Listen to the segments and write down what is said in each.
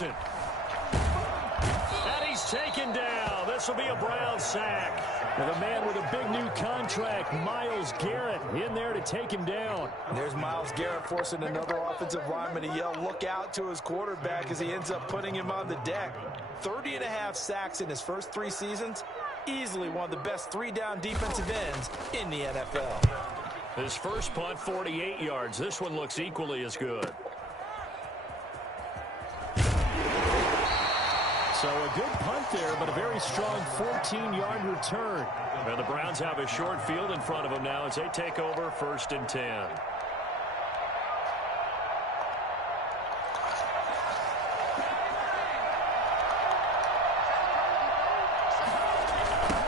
Jackson. And he's taken down. This will be a Brown sack. And a man with a big new contract, Myles Garrett, in there to take him down. There's Myles Garrett forcing another offensive lineman to yell, look out, to his quarterback as he ends up putting him on the deck. 30.5 sacks in his first 3 seasons. Easily one of the best 3-down defensive ends in the NFL. His first punt, 48 yards. This one looks equally as good. So a good punt there, but a very strong 14-yard return. And the Browns have a short field in front of them now as they take over 1st and 10.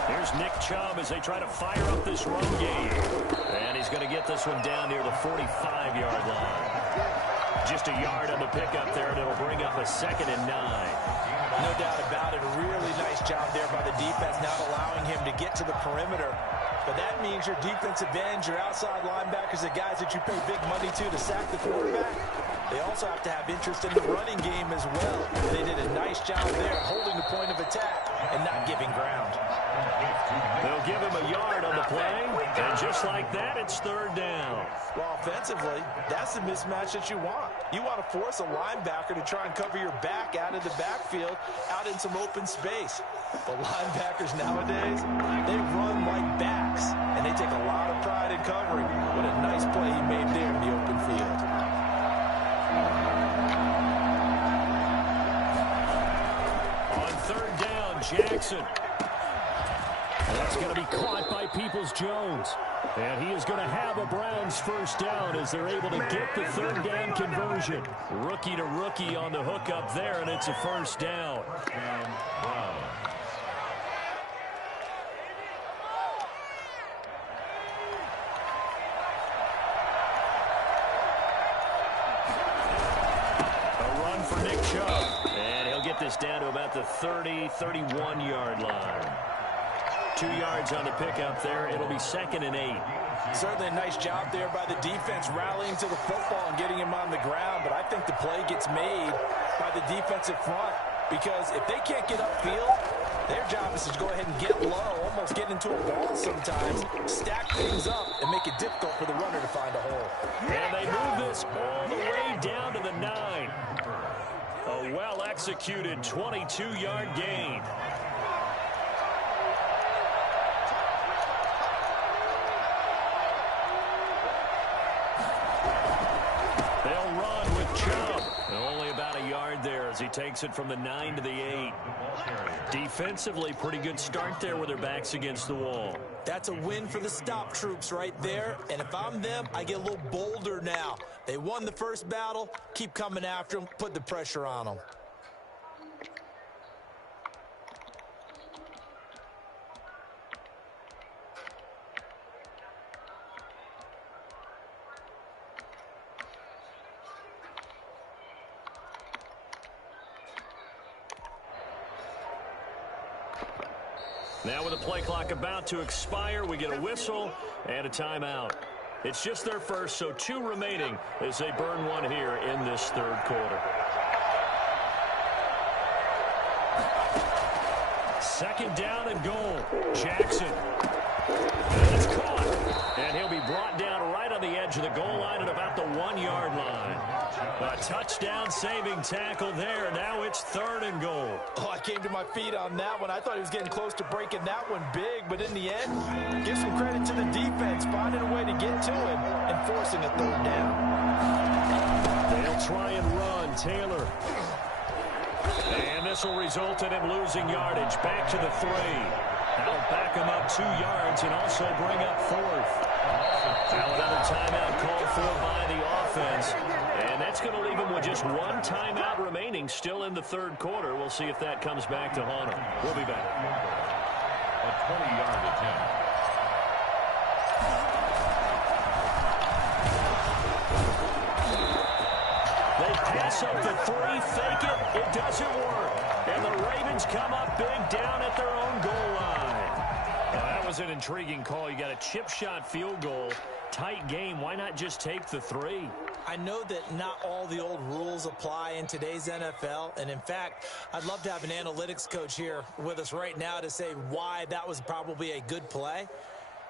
Here's Nick Chubb as they try to fire up this run game. And he's going to get this one down near the 45-yard line. Just a yard on the pickup there, and it'll bring up a 2nd and 9. No doubt about it. A really nice job there by the defense, not allowing him to get to the perimeter. But that means your defensive ends, your outside linebackers, the guys that you pay big money to sack the quarterback, they also have to have interest in the running game as well. They did a nice job there holding the point of attack and not giving ground. They'll give him a yard on the play, and just like that, it's 3rd down. Well, offensively, that's the mismatch that you want. You want to force a linebacker to try and cover your back out of the backfield, out in some open space. But linebackers nowadays, they run like backs, and they take a lot of pride in covering. What a nice play he made there in the open field. On 3rd down, Jackson. That's going to be caught by Peoples-Jones. And he is going to have a Browns 1st down as they're able to get the 3rd down conversion. Rookie to rookie on the hook up there, and it's a 1st down. A run for Nick Chubb. And he'll get this down to about the 30-31-yard line. 2 yards on the pickup there. It'll be 2nd and 8. Certainly a nice job there by the defense rallying to the football and getting him on the ground. But I think the play gets made by the defensive front because if they can't get upfield, their job is to go ahead and get low, almost get into a ball sometimes, stack things up, and make it difficult for the runner to find a hole. And they move this all the way down to the 9. A well-executed 22-yard gain. As he takes it from the 9 to the 8. Defensively, pretty good start there with their backs against the wall. That's a win for the stop troops right there. And if I'm them, I get a little bolder now. They won the first battle. Keep coming after them. Put the pressure on them. Now with the play clock about to expire, we get a whistle and a timeout. It's just their first, so 2 remaining as they burn one here in this 3rd quarter. 2nd down and goal. Jackson. And it's caught. And he'll be brought down right on the edge of the goal line at about the 1-yard line. A touchdown-saving tackle there. Now it's 3rd and goal. Oh, I came to my feet on that one. I thought he was getting close to breaking that one big, but in the end, give some credit to the defense, finding a way to get to him and forcing a 3rd down. They'll try and run. Taylor. And this will result in him losing yardage. Back to the 3. That'll back him up 2 yards and also bring up 4th. Now another timeout called for by the offense. And that's going to leave him with just 1 timeout remaining still in the 3rd quarter. We'll see if that comes back to haunt him. We'll be back. A 20-yard attempt. They pass up the 3, fake it. It doesn't work. And the Ravens come up big down at their own goal line. Well, that was an intriguing call. You got a chip shot field goal. Tight game. Why not just take the 3? I know that not all the old rules apply in today's NFL, and in fact, I'd love to have an analytics coach here with us right now to say why that was probably a good play.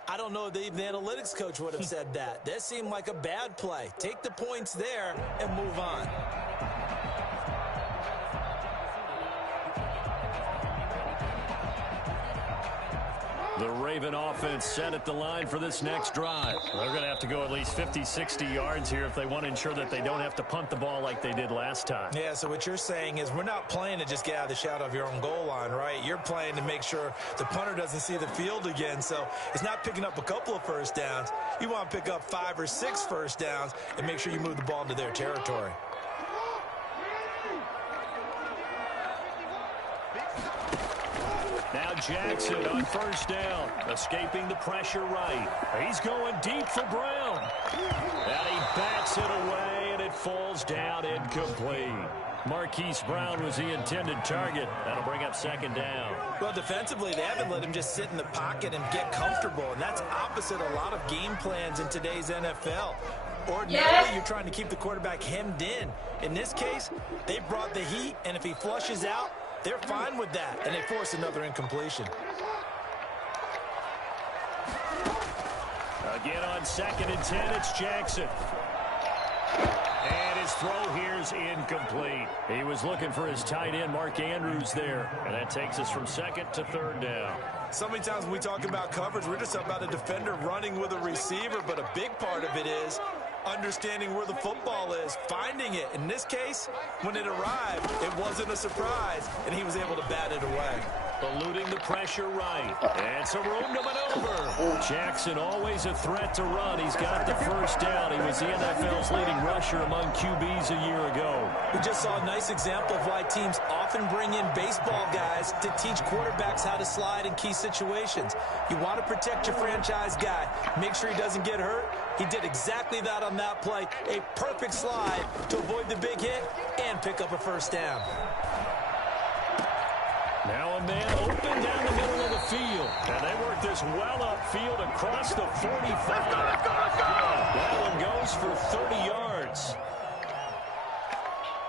I don't know if even the analytics coach would have said that. That seemed like a bad play. Take the points there and move on. The Raven offense set at the line for this next drive. They're going to have to go at least 50, 60 yards here if they want to ensure that they don't have to punt the ball like they did last time. Yeah, so what you're saying is we're not playing to just get out of the shadow of your own goal line, right? You're playing to make sure the punter doesn't see the field again. So it's not picking up a couple of first downs. You want to pick up 5 or 6 first downs and make sure you move the ball into their territory. Now Jackson on first down, escaping the pressure right. He's going deep for Brown. And he bats it away, and it falls down incomplete. Marquise Brown was the intended target. That'll bring up second down. Well, defensively, they haven't let him just sit in the pocket and get comfortable, and that's opposite a lot of game plans in today's NFL. Ordinarily, you're trying to keep the quarterback hemmed in. In this case, they brought the heat, and if he flushes out, they're fine with that, and they force another incompletion. Again on 2nd and 10, it's Jackson. And his throw here is incomplete. He was looking for his tight end, Mark Andrews, there. And that takes us from 2nd to 3rd down. So many times when we talk about coverage, we're just about a defender running with a receiver, but a big part of it is understanding where the football is, finding it. In this case, when it arrived, it wasn't a surprise, and he was able to bat it away. Eluding the pressure right. And some room to maneuver. Jackson always a threat to run. He's got the first down. He was the NFL's leading rusher among QBs a year ago. We just saw a nice example of why teams often bring in baseball guys to teach quarterbacks how to slide in key situations. You want to protect your franchise guy. Make sure he doesn't get hurt. He did exactly that on that play. A perfect slide to avoid the big hit and pick up a first down. Now a man open down the middle of the field. And they work this well upfield across the 45. That one goes for 30 yards.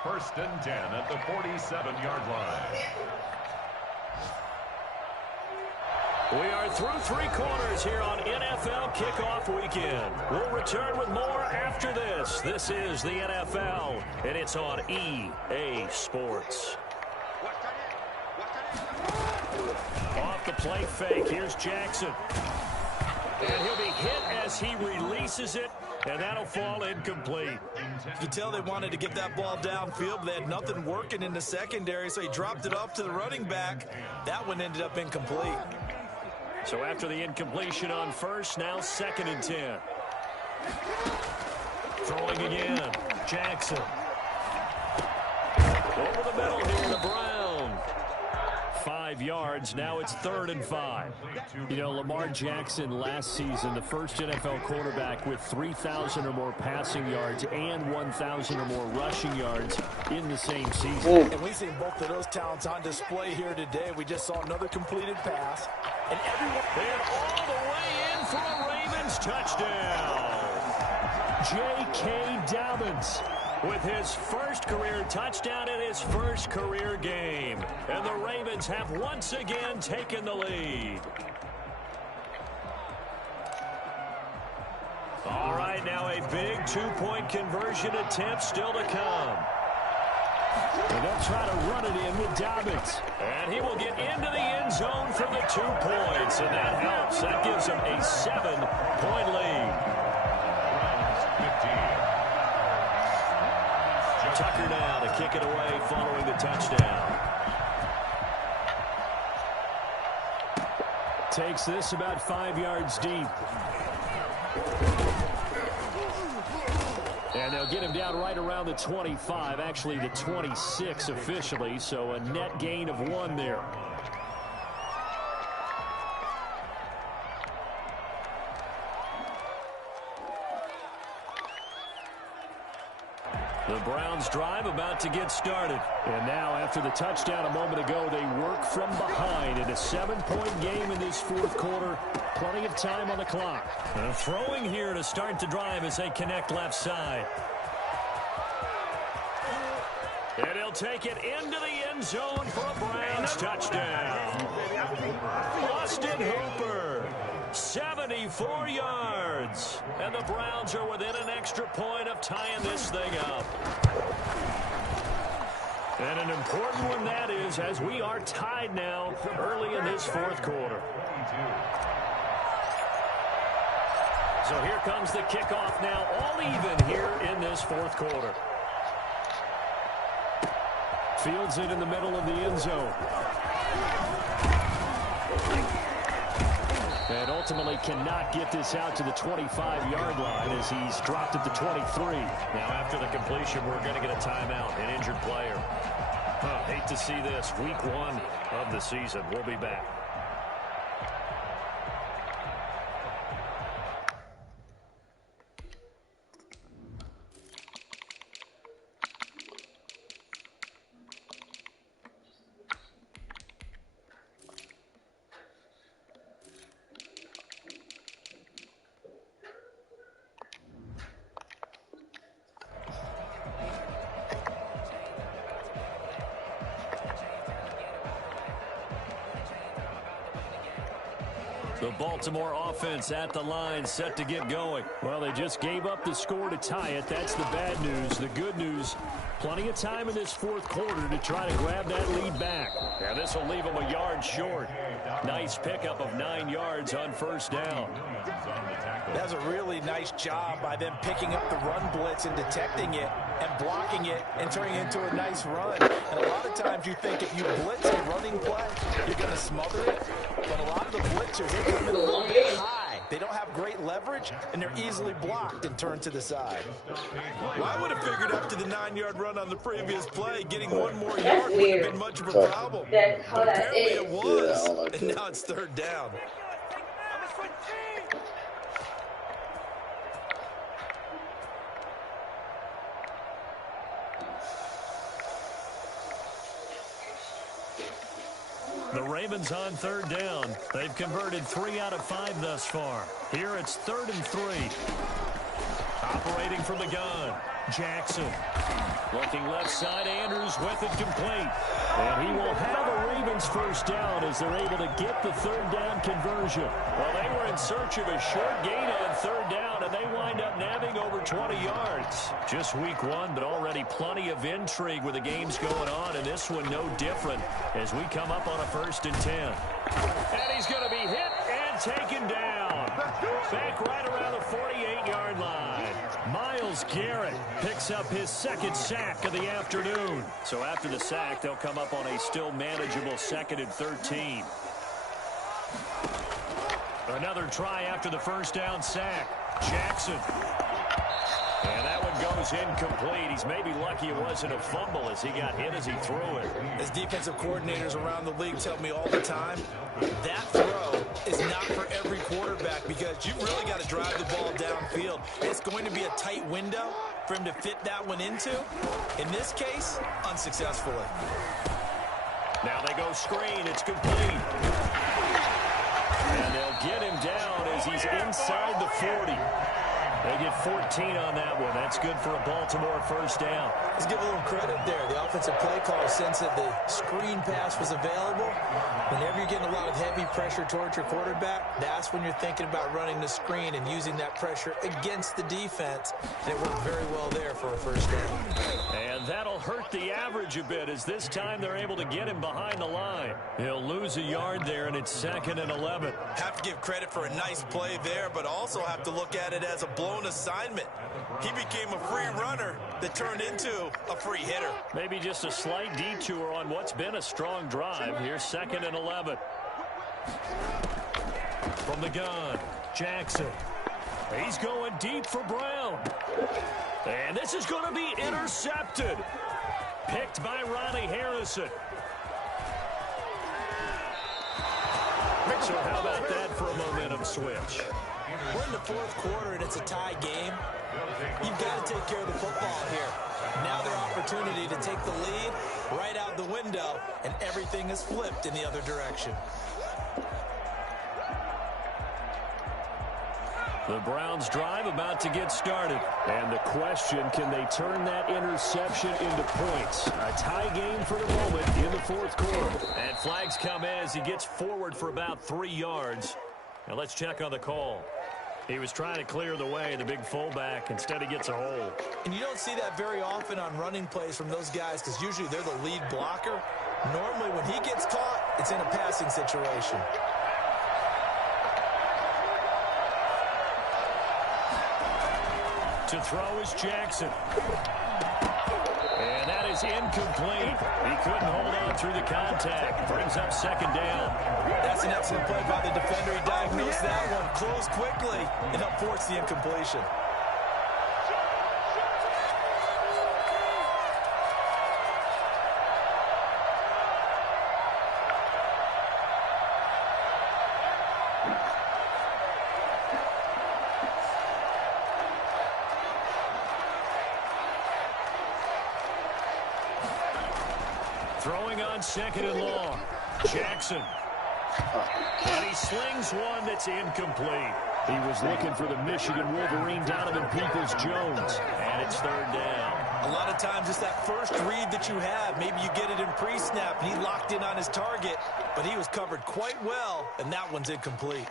1st and 10 at the 47-yard line. We are through 3 quarters here on NFL Kickoff Weekend. We'll return with more after this. This is the NFL, and it's on EA Sports. Off the play fake, here's Jackson. And he'll be hit as he releases it, and that'll fall incomplete. You can tell they wanted to get that ball downfield, but they had nothing working in the secondary, so he dropped it off to the running back. That one ended up incomplete. So after the incompletion on first, now 2nd and 10. Throwing again, Jackson. Over the middle here to Brown. 5 yards, now it's 3rd and 5. You know, Lamar Jackson last season, the first NFL quarterback with 3,000 or more passing yards and 1,000 or more rushing yards in the same season. And we've seen both of those talents on display here today. We just saw another completed pass. And everyone... And all the way in for a Ravens touchdown. J.K. Dobbins with his first career touchdown in his first career game. And the Ravens have once again taken the lead. All right, now a big 2-point conversion attempt still to come. And they'll try to run it in with Dobbins. And he will get into the end zone for the 2 points. And that helps. That gives him a 7-point lead. Tucker now to kick it away following the touchdown. Takes this about 5 yards deep. And they'll get him down right around the 25, actually the 26 officially, so a net gain of 1 there. The Browns drive about to get started. And now, after the touchdown a moment ago, they work from behind in a 7-point game in this 4th quarter. Plenty of time on the clock. Throwing here to start the drive as they connect left side. take it into the end zone for a Browns touchdown. Austin Hooper, 74 yards. And the Browns are within an extra point of tying this thing up. And an important one that is, as we are tied now early in this fourth quarter. So here comes the kickoff now, all even here in this fourth quarter. Fields it in the middle of the end zone. And ultimately cannot get this out to the 25-yard line as he's dropped at the 23. Now after the completion, we're going to get a timeout, an injured player. Hate to see this. Week 1 of the season. We'll be back. The Baltimore offense at the line, set to get going. Well, they just gave up the score to tie it. That's the bad news. The good news, plenty of time in this fourth quarter to try to grab that lead back. And this will leave them a yard short. Nice pickup of 9 yards on first down. That's a really nice job by them picking up the run blitz and detecting it and blocking it and turning it into a nice run. And a lot of times you think if you blitz a running play, you're going to smother it. But a lot of the blitzers, they come in a little bit high. They don't have great leverage, and they're easily blocked and turned to the side. Well, I would have figured after the 9-yard run on the previous play, getting one more yard wouldn't have been much of a problem. But apparently it was, and now it's third down. The Ravens on third down. They've converted 3 out of 5 thus far. Here it's 3rd and 3. Operating from the gun, Jackson. Looking left side, Andrews with it complete. And he will have a Ravens first down as they're able to get the third down conversion. Well, they were in search of a short gain on third down, and they wind up nabbing over 20 yards. Just week 1, but already plenty of intrigue with the games going on, and this one no different as we come up on a 1st and 10. And he's going to be hit and taken down. Back right around the 48-yard line. Myles Garrett picks up his 2nd sack of the afternoon. So after the sack, they'll come up on a still manageable 2nd and 13. Another try after the first down sack. Jackson. And that one goes incomplete. He's maybe lucky it wasn't a fumble as he got hit as he threw it. As defensive coordinators around the league tell me all the time, that throw is not for every quarterback because you've really got to drive the ball downfield. It's going to be a tight window for him to fit that one into. In this case, unsuccessfully. Now they go screen. It's complete. And they'll get him down as he's inside the 40. They get 14 on that one. That's good for a Baltimore first down. Let's give a little credit there. The offensive play caller sense that the screen pass was available. Whenever you're getting a lot of heavy pressure towards your quarterback, that's when you're thinking about running the screen and using that pressure against the defense. And it worked very well there for a first down. And that'll hurt the average a bit as this time they're able to get him behind the line. He'll lose a yard there, and it's 2nd and 11. Have to give credit for a nice play there, but also have to look at it as a blown assignment. He became a free runner that turned into a free hitter. Maybe just a slight detour on what's been a strong drive. Here's 2nd and 11. From the gun, Jackson. He's going deep for Brown. And this is going to be intercepted. Picked by Ronnie Harrison. So how about that for a momentum switch? We're in the fourth quarter and it's a tie game. You've got to take care of the football here. Now their opportunity to take the lead right out the window, and everything is flipped in the other direction. The Browns drive about to get started. And the question, can they turn that interception into points? A tie game for the moment in the fourth quarter. And flags come in as he gets forward for about 3 yards. Now let's check on the call. He was trying to clear the way, the big fullback. Instead, he gets a hole. And you don't see that very often on running plays from those guys because usually they're the lead blocker. Normally, when he gets caught, it's in a passing situation. To throw is Jackson. And that is incomplete. He couldn't hold on through the contact. Brings up second down. That's an excellent play by the defender. He diagnosed that one, closed quickly, and helped force the incompletion. Throwing on second and long. Jackson. And he slings one that's incomplete. He was looking for the Michigan Wolverine, Donovan Peoples-Jones. And it's third down. A lot of times it's that first read that you have. Maybe you get it in pre-snap, and he locked in on his target, but he was covered quite well, and that one's incomplete.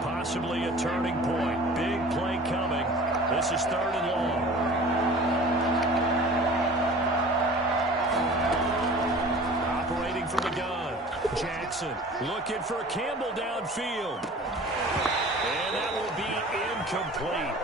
Possibly a turning point. Big play coming. This is third and long. Operating from the gun. Jackson looking for Campbell downfield. And that will be incomplete.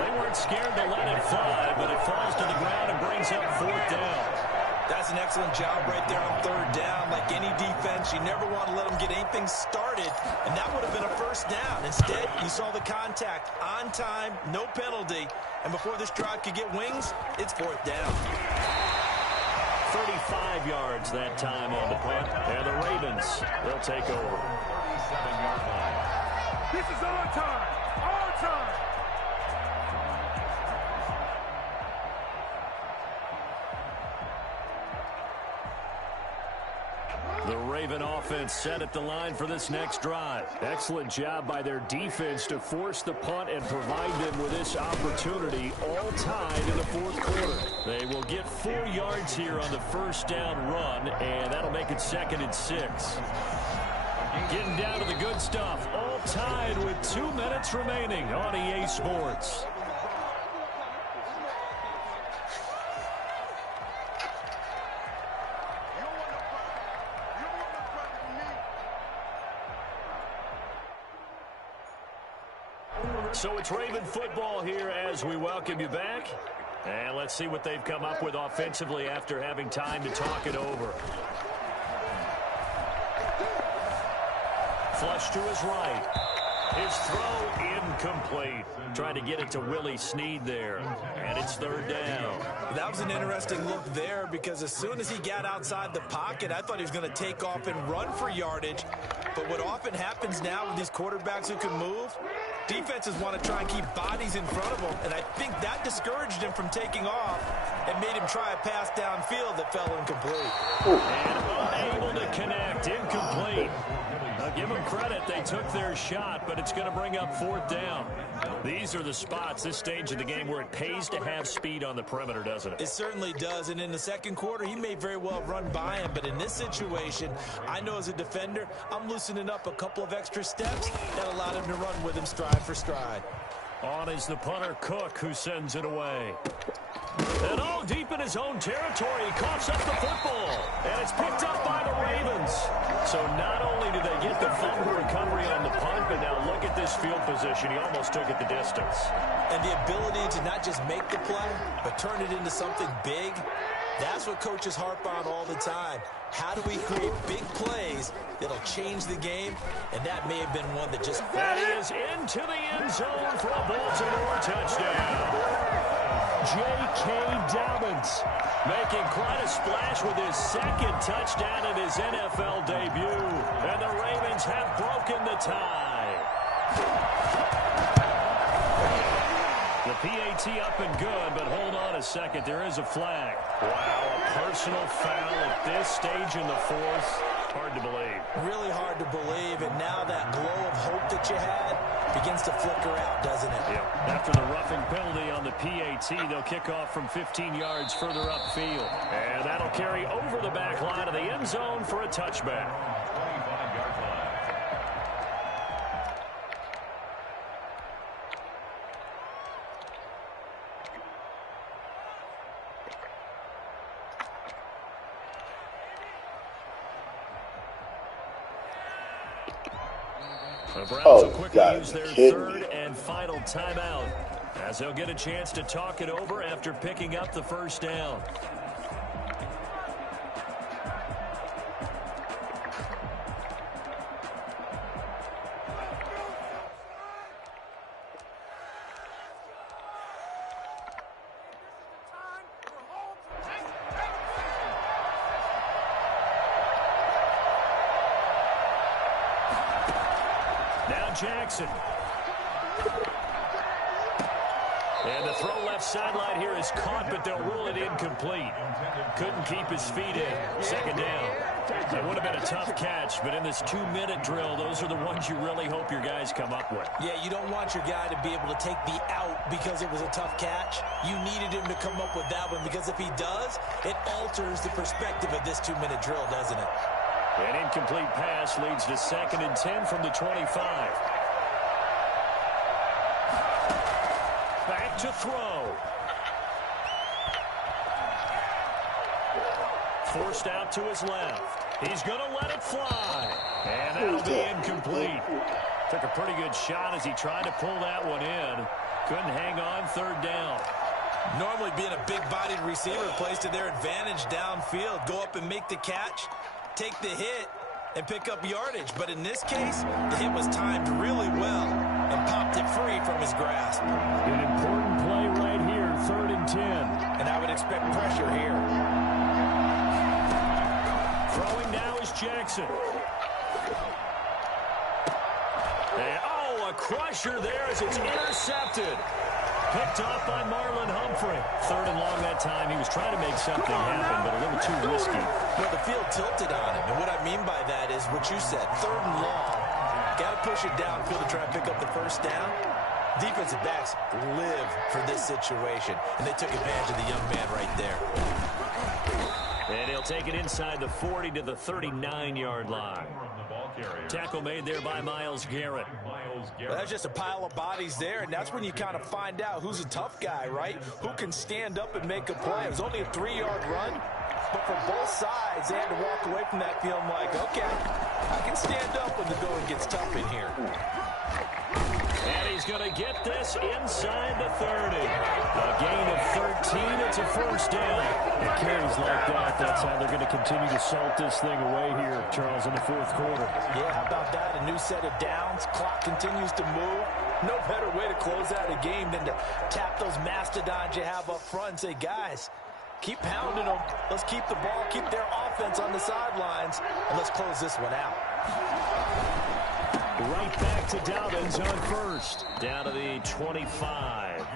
They weren't scared to let it fly, but it falls to the ground and brings up fourth down. That's an excellent job right there on third down. Like any defense, you never want to let them get anything started, and that would have been a first down. Instead, you saw the contact on time, no penalty, and before this drive could get wings, it's fourth down. 35 yards that time on the punt, and the Ravens, they'll take over. 47-yard line. This is our time! Our time! The Raven offense set at the line for this next drive. Excellent job by their defense to force the punt and provide them with this opportunity, all tied in the fourth quarter. They will get 4 yards here on the first down run, and that'll make it 2nd and 6. Getting down to the good stuff, all tied with 2 minutes remaining on EA Sports. So it's Raven football here as we welcome you back. And let's see what they've come up with offensively after having time to talk it over. Flush to his right. His throw incomplete. Trying to get it to Willie Snead there. And it's third down. That was an interesting look there because as soon as he got outside the pocket, I thought he was going to take off and run for yardage. But what often happens now with these quarterbacks who can move, defenses want to try and keep bodies in front of them, and I think that discouraged him from taking off and made him try a pass downfield that fell incomplete. And unable to connect, incomplete. Now give them credit, they took their shot, but it's going to bring up fourth down. These are the spots, this stage of the game, where it pays to have speed on the perimeter, doesn't it? It certainly does, and in the second quarter, he may very well run by him, but in this situation, I know as a defender, I'm loosening up a couple of extra steps that allowed him to run with him stride for stride. On is the punter, Cook, who sends it away. And all deep in his own territory, he coughs up the football. And it's picked up by the Ravens. So not only did they get the fumble recovery on the punt, but now look at this field position. He almost took it the distance. And the ability to not just make the play, but turn it into something big, that's what coaches harp on all the time. How do we create big plays that'll change the game? And that may have been one that just... That is into the end zone for a Baltimore touchdown. J.K. Dobbins making quite a splash with his second touchdown in his NFL debut. And the Ravens have broken the tie. The The PAT up and good, but hold on a second. There is a flag. Wow, a personal foul at this stage in the fourth. Hard to believe. Really hard to believe, and now that glow of hope that you had begins to flicker out, doesn't it? Yeah. After the roughing penalty on the PAT, they'll kick off from 15 yards further upfield. And that'll carry over the back line of the end zone for a touchback. 25-yard line. The Browns will quickly use their third and final timeout as they'll get a chance to talk it over after picking up the first down. Jackson. And the throw left sideline here is caught, but they'll rule it incomplete. Couldn't keep his feet in. Second down. That would have been a tough catch, but in this 2-minute drill, those are the ones you really hope your guys come up with. Yeah, you don't want your guy to be able to take the out because it was a tough catch. You needed him to come up with that one because if he does, it alters the perspective of this 2-minute drill, doesn't it? An incomplete pass leads to 2nd and 10 from the 25. Back to throw. Forced out to his left. He's going to let it fly. And that'll be incomplete. Took a pretty good shot as he tried to pull that one in. Couldn't hang on. Third down. Normally being a big-bodied receiver plays to their advantage downfield. Go up and make the catch, take the hit, and pick up yardage. But in this case, the hit was timed really well and popped it free from his grasp. An important play right here, 3rd and 10. And I would expect pressure here. Throwing now is Jackson. And, oh, a crusher there as it's intercepted. Picked off by Marlon Humphrey. 3rd and long that time. He was trying to make something happen, but a little too risky. Well, the field tilted on him. And what I mean by that is what you said. 3rd and long. Got to push it downfield to try and pick up the first down. Defensive backs live for this situation. And they took advantage of the young man right there. And he'll take it inside the 40 to the 39-yard line. Tackle made there by Myles Garrett. Well, that's just a pile of bodies there, and that's when you kind of find out who's a tough guy, right? Who can stand up and make a play. It was only a 3-yard run, but for both sides, they had to walk away from that feeling like, okay, I can stand up when the going gets tough in here. And he's going to get this inside the 30. A gain of 13. It's a first down. It carries like that. That's how they're going to continue to salt this thing away here, Charles, in the 4th quarter. Yeah, how about that? A new set of downs. Clock continues to move. No better way to close out a game than to tap those mastodons you have up front and say, guys, keep pounding them. Let's keep the ball, keep their offense on the sidelines, and let's close this one out. Right back to Dobbins on first. Down to the 25.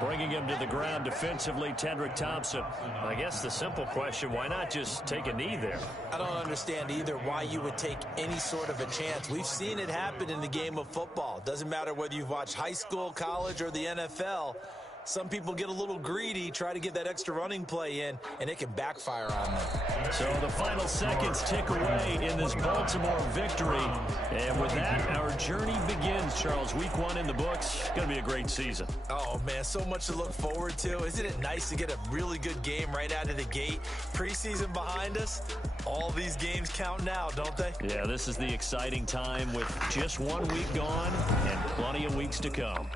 Bringing him to the ground defensively, Tedrick Thompson. I guess the simple question, why not just take a knee there? I don't understand either why you would take any sort of a chance. We've seen it happen in the game of football. Doesn't matter whether you've watched high school, college, or the NFL. Some people get a little greedy, try to get that extra running play in, and it can backfire on them. So the final seconds tick away in this Baltimore victory. And with that, our journey begins, Charles. Week 1 in the books. It's going to be a great season. Oh, man, so much to look forward to. Isn't it nice to get a really good game right out of the gate? Preseason behind us. All these games count now, don't they? Yeah, this is the exciting time with just 1 week gone and plenty of weeks to come.